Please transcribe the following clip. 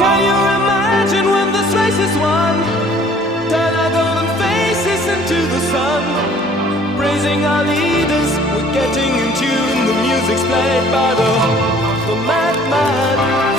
Can you imagine when this race is won? Turn our golden faces into the sun, praising our leaders, we're getting in tune. The music's played by the madman.